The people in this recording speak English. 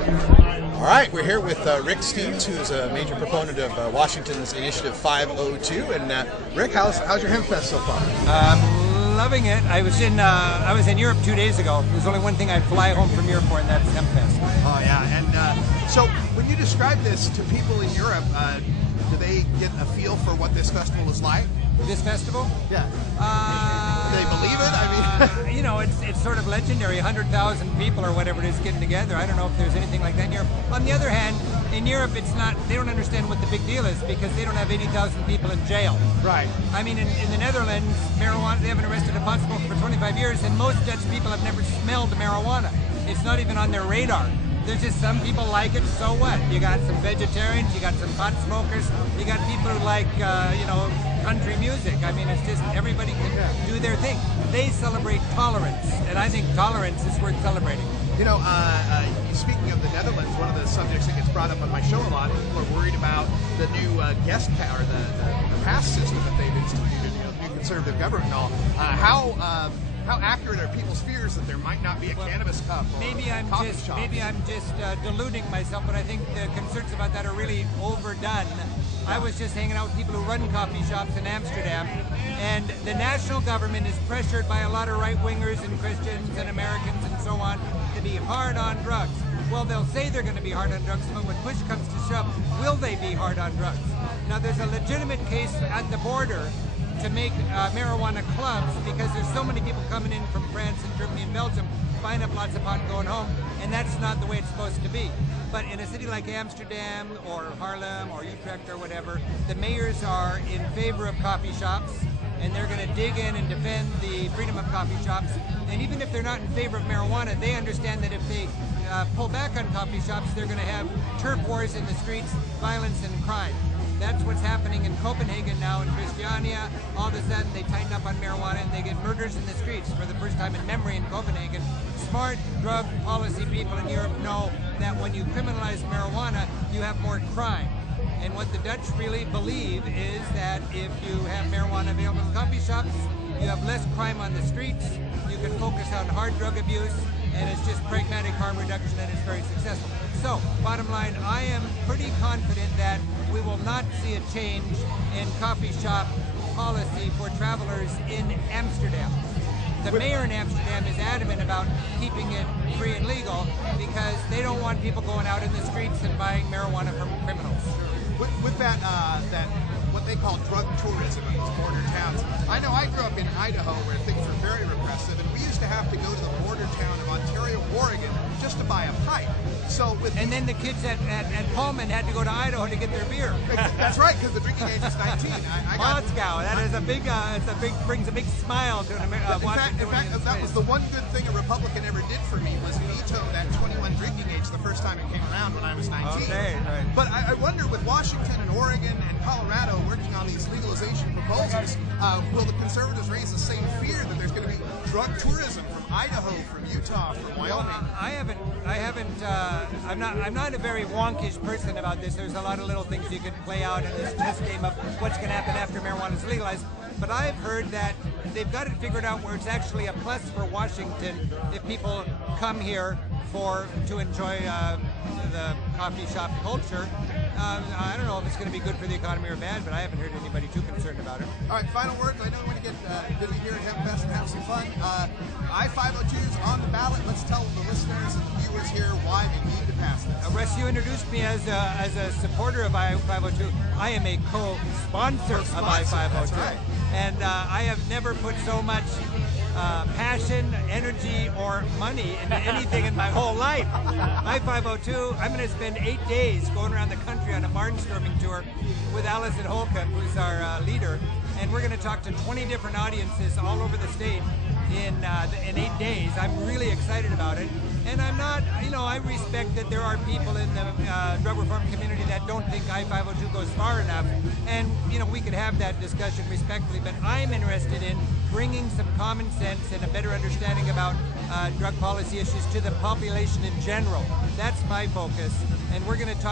All right, we're here with Rick Steves, who's a major proponent of Washington's Initiative 502. And Rick, how's your Hempfest so far? Loving it. I was in Europe 2 days ago. There's only one thing I'd fly home from Europe for, and that's Hempfest. Oh yeah, and so when you describe this to people in Europe, do they get a feel for what this festival is like? This festival? Yeah. Do they believe it? I mean, you know, it's sort of legendary. 100,000 people or whatever it is getting together. I don't know if there's anything like that in Europe. On the other hand, in Europe, it's not. They don't understand what the big deal is because they don't have 80,000 people in jail. Right. I mean, in the Netherlands, marijuana, they haven't arrested a pot smoker for 25 years, and most Dutch people have never smelled marijuana. It's not even on their radar. There's just some people like it, so what? You got some vegetarians, you got some pot smokers, you got people who like, you know, country music. I mean, it's just everybody can do their thing. They celebrate tolerance, and I think tolerance is worth celebrating. You know, speaking of the Netherlands, one of the subjects that gets brought up on my show a lot, people are worried about the new guest pass, or the pass system that they've instituted, you know, the new conservative government and all. How accurate are people's fears that there might not be a cannabis cup or coffee shop? Maybe I'm just deluding myself, but I think the concerns about that are really overdone. I was just hanging out with people who run coffee shops in Amsterdam, and the national government is pressured by a lot of right-wingers and Christians and Americans and so on to be hard on drugs. Well, they'll say they're going to be hard on drugs, but when push comes to shove, will they be hard on drugs? Now, there's a legitimate case at the border to make marijuana clubs because there's so many people coming in from France and Germany and Belgium, buying up lots of pot and going home, and that's not the way it's supposed to be. But in a city like Amsterdam or Haarlem or Utrecht or whatever, the mayors are in favor of coffee shops, and they're going to dig in and defend the freedom of coffee shops. And even if they're not in favor of marijuana, they understand that if they pull back on coffee shops, they're going to have turf wars in the streets, violence and crime. That's what's happening in Copenhagen now, in Christiania. All of a sudden, they tighten up on marijuana and they get murders in the streets for the first time in memory in Copenhagen. Smart drug policy people in Europe know that when you criminalize marijuana, you have more crime. And what the Dutch really believe is that if you have marijuana available in coffee shops, you have less crime on the streets, you can focus on hard drug abuse, and it's just pragmatic harm reduction, and it's very successful. So, bottom line, I am pretty confident that we will not see a change in coffee shop policy for travelers in Amsterdam. The mayor in Amsterdam is adamant about keeping it free and legal because they don't want people going out in the streets and buying marijuana from criminals. With that what they call drug tourism in these border towns, I know I grew up in Idaho where things were very repressive, and we used to have to go to the border town of Ontario, Oregon, just to buy a pipe. So and then the kids at Pullman had to go to Idaho to get their beer. That's right, because the drinking age is 19. Moscow, that is brings a big smile to an American. In fact, that was the one good thing a Republican ever did for me, was veto that 21 drinking age the first time it came around when I was 19. Okay, right. But I wonder, with Washington and Oregon and Colorado working on these legalization proposals, will the conservatives raise the same fear that there's going to be drug tourism from Idaho, from Utah, from Wyoming? I'm not a very wonkish person about this. There's a lot of little things you could play out in this chess game of what's going to happen after marijuana is legalized. But I've heard that they've got it figured out where it's actually a plus for Washington if people come here to enjoy the coffee shop culture. I don't know if it's going to be good for the economy or bad, but I haven't heard anybody too concerned about it. All right, final words. I know we want to get busy here at Hempfest and have some fun. I-502 is on the ballot. Let's tell the listeners and the viewers here why they need to pass this. Russ, you introduced me as a supporter of I-502. I am a co-sponsor of I-502. That's right. And I have never put so much passion, energy, or money into anything in my whole life. I-502, I'm going to spend 8 days going around the country on a barnstorming tour with Allison Holcomb, who's our leader, and we're going to talk to 20 different audiences all over the state in 8 days. I'm really excited about it. And I'm not, you know, I respect that there are people in the drug reform community that don't think I-502 goes far enough. And, you know, we could have that discussion respectfully, but I'm interested in bringing some common sense and a better understanding about drug policy issues to the population in general. That's my focus. And we're going to talk